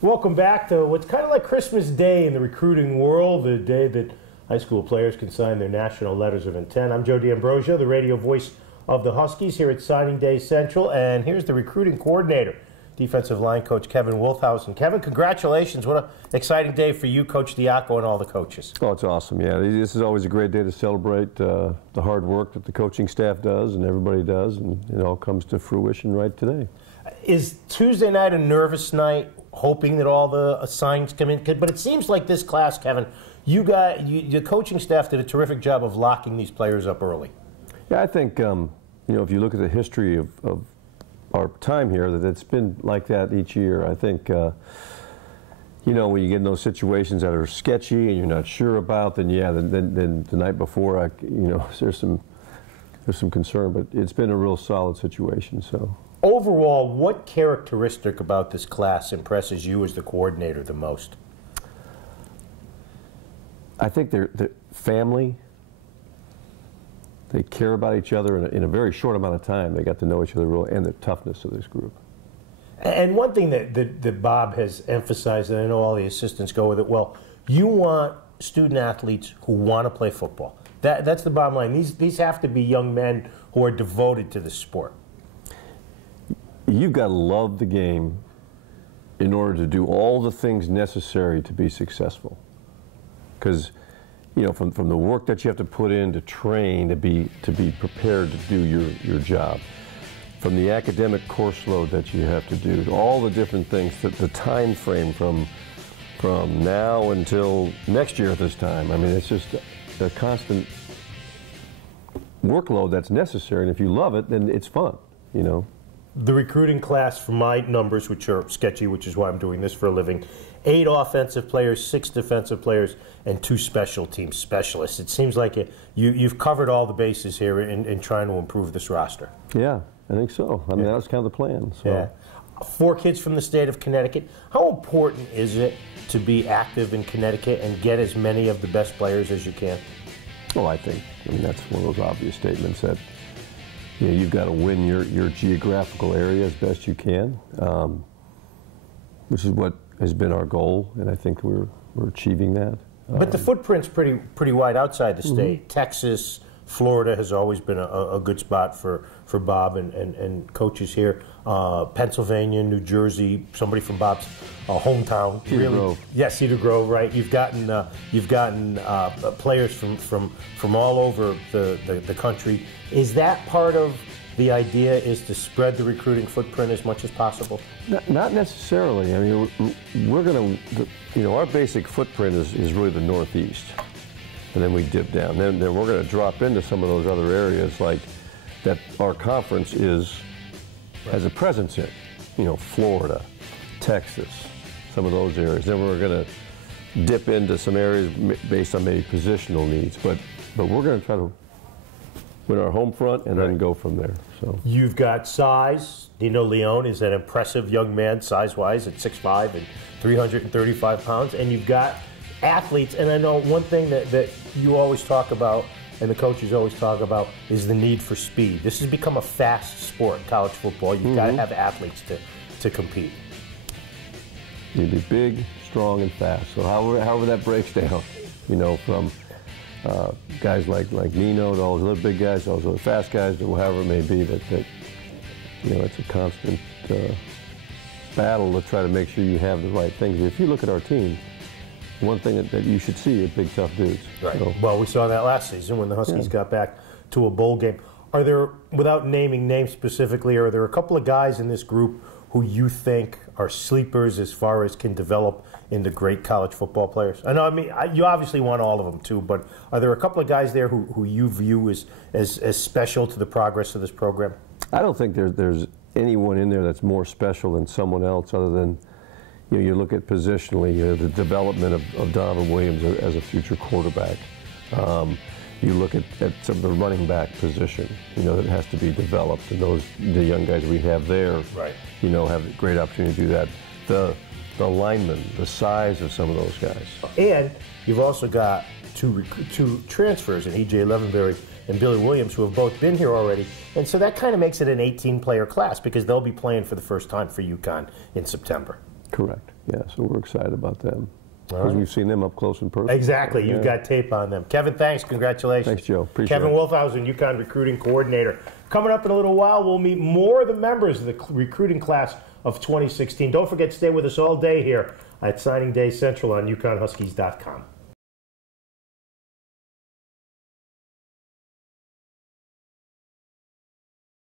Welcome back to what's kind of like Christmas Day in the recruiting world, the day that high school players can sign their national letters of intent. I'm Joe D'Ambrosio, the radio voice of the Huskies here at Signing Day Central, and here's the recruiting coordinator, defensive line coach Kevin Wolthausen. Kevin, congratulations. What an exciting day for you, Coach Diaco, and all the coaches. Oh, it's awesome, yeah. This is always a great day to celebrate the hard work that the coaching staff does and everybody does, and it all comes to fruition right today. Is Tuesday night a nervous night, hoping that all the signs come in? But it seems like this class, Kevin, your coaching staff did a terrific job of locking these players up early. Yeah, I think, if you look at the history of our time here, that it's been like that each year. I think, when you get in those situations that are sketchy and you're not sure about, then the night before, there's some concern. But it's been a real solid situation. So overall, what characteristic about this class impresses you as the coordinator the most? I think they're family. They care about each other in a very short amount of time. They got to know each other real, and the toughness of this group. And one thing that Bob has emphasized, and I know all the assistants go with it, well, you want student athletes who want to play football. That's the bottom line. These have to be young men who are devoted to the sport. You've got to love the game in order to do all the things necessary to be successful. Because from the work that you have to put in to train, to be prepared to do your job, from the academic course load that you have to do, all the different things, the time frame from now until next year at this time. I mean, it's just a constant workload that's necessary, and if you love it, then it's fun, The recruiting class, from my numbers, which are sketchy, which is why I'm doing this for a living, 8 offensive players, 6 defensive players, and 2 special team specialists. It seems like you've covered all the bases here in trying to improve this roster. Yeah, I think so. I mean, that was kind of the plan. So. Yeah. 4 kids from the state of Connecticut. How important is it to be active in Connecticut and get as many of the best players as you can? Well, I think that's one of those obvious statements that you've got to win your geographical area as best you can, which is what has been our goal, and I think we're achieving that. But the footprint's pretty wide outside the state. Mm-hmm. Texas, Florida has always been a good spot for Bob and coaches here. Pennsylvania, New Jersey, somebody from Bob's hometown. Cedar Grove. Yeah, Cedar Grove, right? You've gotten players from all over the country. Is that part of the idea, is to spread the recruiting footprint as much as possible? Not necessarily. I mean, we're going to, our basic footprint is really the Northeast, and then we dip down. Then we're going to drop into some of those other areas like that our conference has a presence in, Florida, Texas, some of those areas. Then we're going to dip into some areas based on maybe positional needs, but we're going to try to win our home front and then go from there. So you've got size. Nino Leone is an impressive young man, size-wise, at 6'5" and 335 pounds. And you've got athletes. And I know one thing that you always talk about, and the coaches always talk about, is the need for speed. This has become a fast sport, college football. You've got to have athletes to compete. You need to be big, strong, and fast. So however that breaks down, from guys like Nino, to all those other big guys, all those other fast guys, or however it may be, that it's a constant battle to try to make sure you have the right things. If you look at our team, one thing that you should see is big, tough dudes. Right. So, well, we saw that last season when the Huskies got back to a bowl game. Are there, without naming names specifically, are there a couple of guys in this group who you think are sleepers as far as can develop into great college football players? I mean, you obviously want all of them too, but are there a couple of guys there who you view as special to the progress of this program? I don't think there's anyone in there that's more special than someone else, other than you look at positionally, the development of Donovan Williams as a future quarterback. You look at some of the running back position, that has to be developed, and the young guys we have there, right, have a great opportunity to do that. The linemen, the size of some of those guys. And you've also got two transfers in E.J. Levenberry and Billy Williams, who have both been here already. And so that kind of makes it an 18-player class, because they'll be playing for the first time for UConn in September. Correct. Yeah, so we're excited about them. Because we've seen them up close and personal. Exactly. You've got tape on them. Kevin, thanks. Congratulations. Thanks, Joe. Appreciate Kevin it. Wolthausen, UConn recruiting coordinator. Coming up in a little while, we'll meet more of the members of the recruiting class of 2016. Don't forget, stay with us all day here at Signing Day Central on UConnHuskies.com.